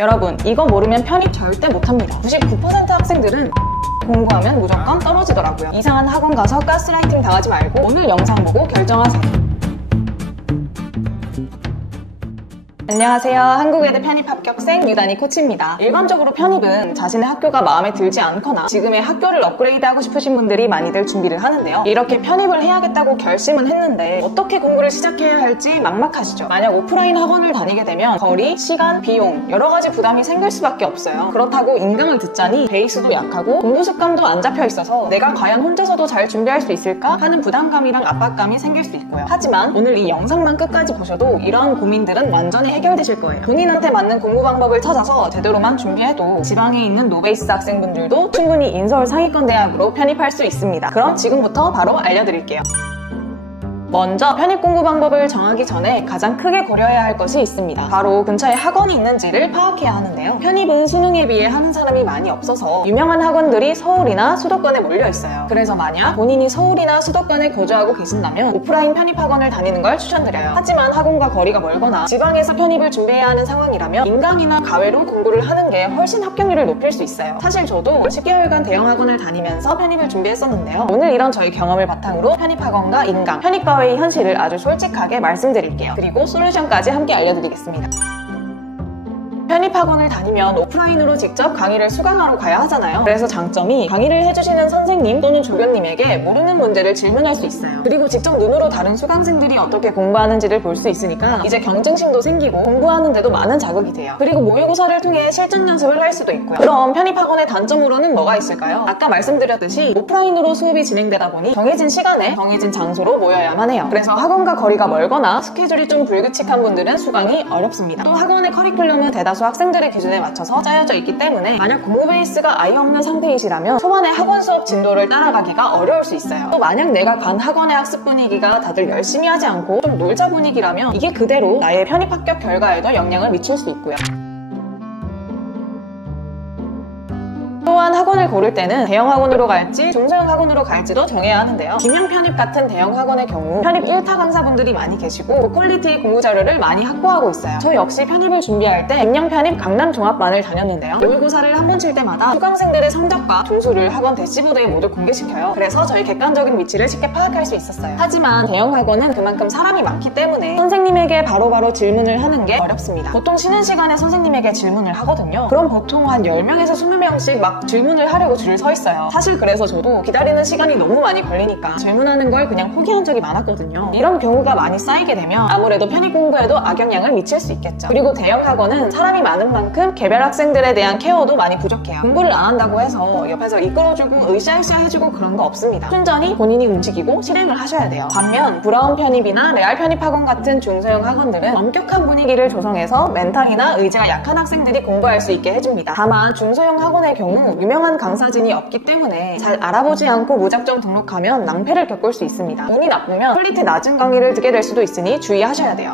여러분, 이거 모르면 편입 절대 못합니다. 99% 학생들은 공부하면 무조건 떨어지더라고요. 이상한 학원 가서 가스라이팅 당하지 말고 오늘 영상 보고 결정하세요. 안녕하세요. 한국외대 편입 합격생 유단희 코치입니다. 일반적으로 편입은 자신의 학교가 마음에 들지 않거나 지금의 학교를 업그레이드하고 싶으신 분들이 많이들 준비를 하는데요. 이렇게 편입을 해야겠다고 결심은 했는데 어떻게 공부를 시작해야 할지 막막하시죠? 만약 오프라인 학원을 다니게 되면 거리, 시간, 비용 여러 가지 부담이 생길 수밖에 없어요. 그렇다고 인강을 듣자니 베이스도 약하고 공부 습관도 안 잡혀 있어서 내가 과연 혼자서도 잘 준비할 수 있을까 하는 부담감이랑 압박감이 생길 수 있고요. 하지만 오늘 이 영상만 끝까지 보셔도 이런 고민들은 완전히 해결되실 거예요. 본인한테 맞는 공부 방법을 찾아서 제대로만 준비해도 지방에 있는 노베이스 학생분들도 충분히 인서울 상위권 대학으로 편입할 수 있습니다. 그럼 지금부터 바로 알려드릴게요. 먼저 편입 공부 방법을 정하기 전에 가장 크게 고려해야 할 것이 있습니다. 바로 근처에 학원이 있는지를 파악해야 하는데요. 편입은 수능에 비해 하는 사람이 많이 없어서 유명한 학원들이 서울이나 수도권에 몰려 있어요. 그래서 만약 본인이 서울이나 수도권에 거주하고 계신다면 오프라인 편입 학원을 다니는 걸 추천드려요. 하지만 학원과 거리가 멀거나 지방에서 편입을 준비해야 하는 상황이라면 인강이나 가외로 공부를 하는 게 훨씬 합격률을 높일 수 있어요. 사실 저도 10개월간 대형 학원을 다니면서 편입을 준비했었는데요. 오늘 이런 저희 경험을 바탕으로 편입 학원과 인강, 편입과 의 현실을 아주 솔직하게 말씀드릴게요. 그리고 솔루션까지 함께 알려드리겠습니다. 편입학원을 다니면 오프라인으로 직접 강의를 수강하러 가야 하잖아요. 그래서 장점이 강의를 해주시는 선생님 또는 조교님에게 모르는 문제를 질문할 수 있어요. 그리고 직접 눈으로 다른 수강생들이 어떻게 공부하는지를 볼 수 있으니까 이제 경쟁심도 생기고 공부하는데도 많은 자극이 돼요. 그리고 모의고사를 통해 실전 연습을 할 수도 있고요. 그럼 편입학원의 단점으로는 뭐가 있을까요? 아까 말씀드렸듯이 오프라인으로 수업이 진행되다 보니 정해진 시간에 정해진 장소로 모여야만 해요. 그래서 학원과 거리가 멀거나 스케줄이 좀 불규칙한 분들은 수강이 어렵습니다. 또 학원의 커리큘럼은 대다수 학생들의 기준에 맞춰서 짜여져 있기 때문에 만약 공부 베이스가 아예 없는 상태이시라면 초반에 학원 수업 진도를 따라가기가 어려울 수 있어요. 또 만약 내가 간 학원의 학습 분위기가 다들 열심히 하지 않고 좀 놀자 분위기라면 이게 그대로 나의 편입 합격 결과에도 영향을 미칠 수 있고요. 또한 학원을 고를 때는 대형 학원으로 갈지 중소형 학원으로 갈지도 정해야 하는데요. 김영 편입 같은 대형 학원의 경우 편입 1타 강사분들이 많이 계시고 고퀄리티의 공부 자료를 많이 확보하고 있어요. 저 역시 편입을 준비할 때 김영 편입 강남 종합반을 다녔는데요. 모의고사를 한 번 칠 때마다 수강생들의 성적과 등수를 학원 대시보드에 모두 공개시켜요. 그래서 저희 객관적인 위치를 쉽게 파악할 수 있었어요. 하지만 대형 학원은 그만큼 사람이 많기 때문에 선생님에게 바로바로 질문을 하는 게 어렵습니다. 보통 쉬는 시간에 선생님에게 질문을 하거든요. 그럼 보통 한 10명에서 20명씩 막 질문을 하려고 줄을 서 있어요. 사실 그래서 저도 기다리는 시간이 너무 많이 걸리니까 질문하는 걸 그냥 포기한 적이 많았거든요. 이런 경우가 많이 쌓이게 되면 아무래도 편입 공부에도 악영향을 미칠 수 있겠죠. 그리고 대형 학원은 사람이 많은 만큼 개별 학생들에 대한 케어도 많이 부족해요. 공부를 안 한다고 해서 옆에서 이끌어주고 으쌰으쌰 해주고 그런 거 없습니다. 순전히 본인이 움직이고 실행을 하셔야 돼요. 반면 브라운 편입이나 레알 편입 학원 같은 중소형 학원들은 엄격한 분위기를 조성해서 멘탈이나 의지가 약한 학생들이 공부할 수 있게 해줍니다. 다만 중소형 학원의 경우 유명한 강사진이 없기 때문에 잘 알아보지 않고 무작정 등록하면 낭패를 겪을 수 있습니다. 운이 나쁘면 퀄리티 낮은 강의를 듣게 될 수도 있으니 주의하셔야 돼요.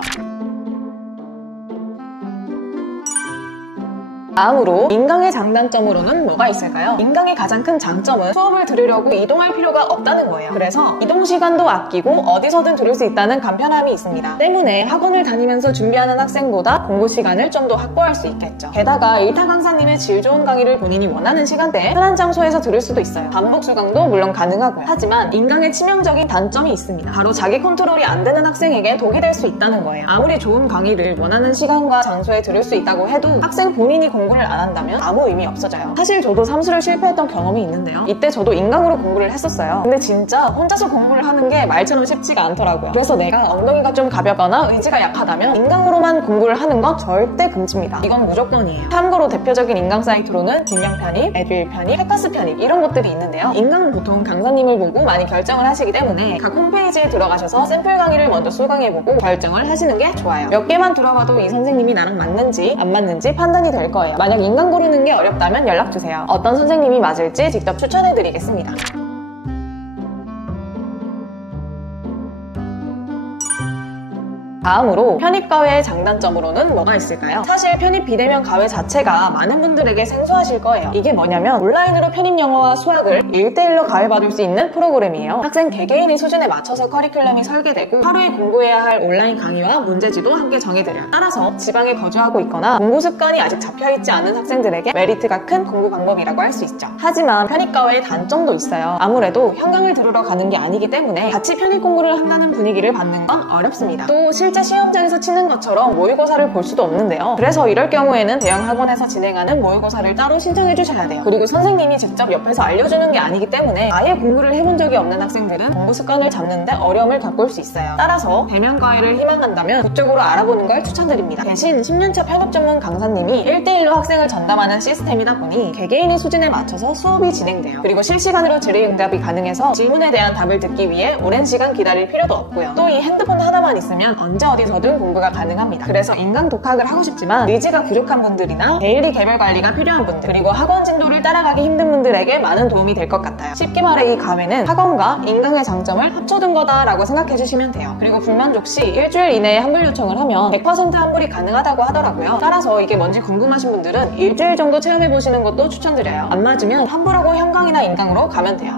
다음으로 인강의 장단점으로는 뭐가 있을까요? 인강의 가장 큰 장점은 수업을 들으려고 이동할 필요가 없다는 거예요. 그래서 이동 시간도 아끼고 어디서든 들을 수 있다는 간편함이 있습니다. 때문에 학원을 다니면서 준비하는 학생보다 공부 시간을 좀 더 확보할 수 있겠죠. 게다가 1타 강사님의 질 좋은 강의를 본인이 원하는 시간대에 편한 장소에서 들을 수도 있어요. 반복 수강도 물론 가능하고요. 하지만 인강의 치명적인 단점이 있습니다. 바로 자기 컨트롤이 안 되는 학생에게 독이 될 수 있다는 거예요. 아무리 좋은 강의를 원하는 시간과 장소에 들을 수 있다고 해도 학생 본인이 공부를 안 한다면 아무 의미 없어져요. 사실 저도 삼수를 실패했던 경험이 있는데요. 이때 저도 인강으로 공부를 했었어요. 근데 진짜 혼자서 공부를 하는 게 말처럼 쉽지가 않더라고요. 그래서 내가 엉덩이가 좀 가볍거나 의지가 약하다면 인강으로만 공부를 하는 건 절대 금지입니다. 이건 무조건이에요. 참고로 대표적인 인강 사이트로는 김영 편입, 에듀윌 편입, 페카스 편입 이런 것들이 있는데요. 인강은 보통 강사님을 보고 많이 결정을 하시기 때문에 각 홈페이지에 들어가셔서 샘플 강의를 먼저 수강해보고 결정을 하시는 게 좋아요. 몇 개만 들어봐도 이 선생님이 나랑 맞는지 안 맞는지 판단이 될 거예요. 만약 인강 고르는 게 어렵다면 연락주세요. 어떤 선생님이 맞을지 직접 추천해드리겠습니다. 다음으로 편입과외의 장단점으로는 뭐가 있을까요? 사실 편입 비대면 과외 자체가 많은 분들에게 생소하실 거예요. 이게 뭐냐면 온라인으로 편입 영어와 수학을 1대1로 과외받을 수 있는 프로그램이에요. 학생 개개인의 수준에 맞춰서 커리큘럼이 설계되고 하루에 공부해야 할 온라인 강의와 문제지도 함께 정해드려요. 따라서 지방에 거주하고 있거나 공부 습관이 아직 잡혀있지 않은 학생들에게 메리트가 큰 공부 방법이라고 할 수 있죠. 하지만 편입과외의 단점도 있어요. 아무래도 현강을 들으러 가는 게 아니기 때문에 같이 편입 공부를 한다는 분위기를 받는 건 어렵습니다. 또 실제 시험장에서 치는 것처럼 모의고사를 볼 수도 없는데요. 그래서 이럴 경우에는 대형 학원에서 진행하는 모의고사를 따로 신청해 주셔야 돼요. 그리고 선생님이 직접 옆에서 알려주는 게 아니기 때문에 아예 공부를 해본 적이 없는 학생들은 공부 습관을 잡는데 어려움을 겪을 수 있어요. 따라서 대면 과외를 희망한다면 그쪽으로 알아보는 걸 추천드립니다. 대신 10년차 편입 전문 강사님이 1대1로 학생을 전담하는 시스템이다 보니 개개인의 수준에 맞춰서 수업이 진행돼요. 그리고 실시간으로 질의응답이 가능해서 질문에 대한 답을 듣기 위해 오랜 시간 기다릴 필요도 없고요. 또 이 핸드폰 하나만 있으면 언제 어디서든 공부가 가능합니다. 그래서 인강 독학을 하고 싶지만 의지가 부족한 분들이나 데일리 개별 관리가 필요한 분들, 그리고 학원 진도를 따라가기 힘든 분들에게 많은 도움이 될 것 같아요. 쉽게 말해 이 과외는 학원과 인강의 장점을 합쳐둔 거다라고 생각해주시면 돼요. 그리고 불만족 시 일주일 이내에 환불 요청을 하면 100% 환불이 가능하다고 하더라고요. 따라서 이게 뭔지 궁금하신 분들은 일주일 정도 체험해보시는 것도 추천드려요. 안 맞으면 환불하고 현강이나 인강으로 가면 돼요.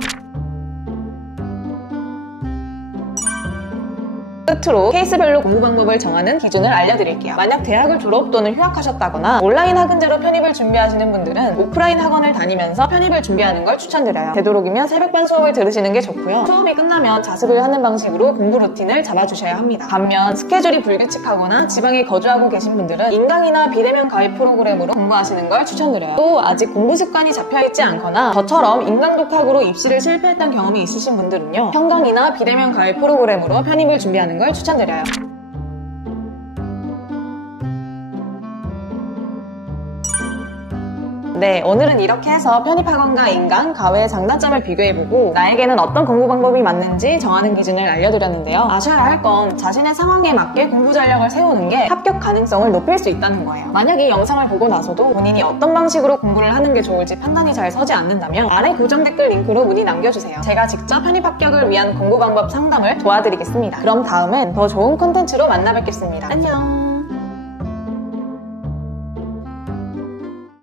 끝으로 케이스별로 공부 방법을 정하는 기준을 알려드릴게요. 만약 대학을 졸업 또는 휴학하셨다거나 온라인 학은제로 편입을 준비하시는 분들은 오프라인 학원을 다니면서 편입을 준비하는 걸 추천드려요. 되도록이면 새벽반 수업을 들으시는 게 좋고요. 수업이 끝나면 자습을 하는 방식으로 공부 루틴을 잡아주셔야 합니다. 반면 스케줄이 불규칙하거나 지방에 거주하고 계신 분들은 인강이나 비대면 과외 프로그램으로 공부하시는 걸 추천드려요. 또 아직 공부 습관이 잡혀있지 않거나 저처럼 인강 독학으로 입시를 실패했던 경험이 있으신 분들은요, 현강이나 비대면 과외 프로그램으로 편입을 준비하는 걸 추천드려요. 네, 오늘은 이렇게 해서 편입학원과 인강, 과외의 장단점을 비교해보고 나에게는 어떤 공부 방법이 맞는지 정하는 기준을 알려드렸는데요. 아셔야 할 건 자신의 상황에 맞게 공부 전략을 세우는 게 합격 가능성을 높일 수 있다는 거예요. 만약 이 영상을 보고 나서도 본인이 어떤 방식으로 공부를 하는 게 좋을지 판단이 잘 서지 않는다면 아래 고정 댓글 링크로 문의 남겨주세요. 제가 직접 편입 합격을 위한 공부 방법 상담을 도와드리겠습니다. 그럼 다음엔 더 좋은 콘텐츠로 만나 뵙겠습니다. 안녕!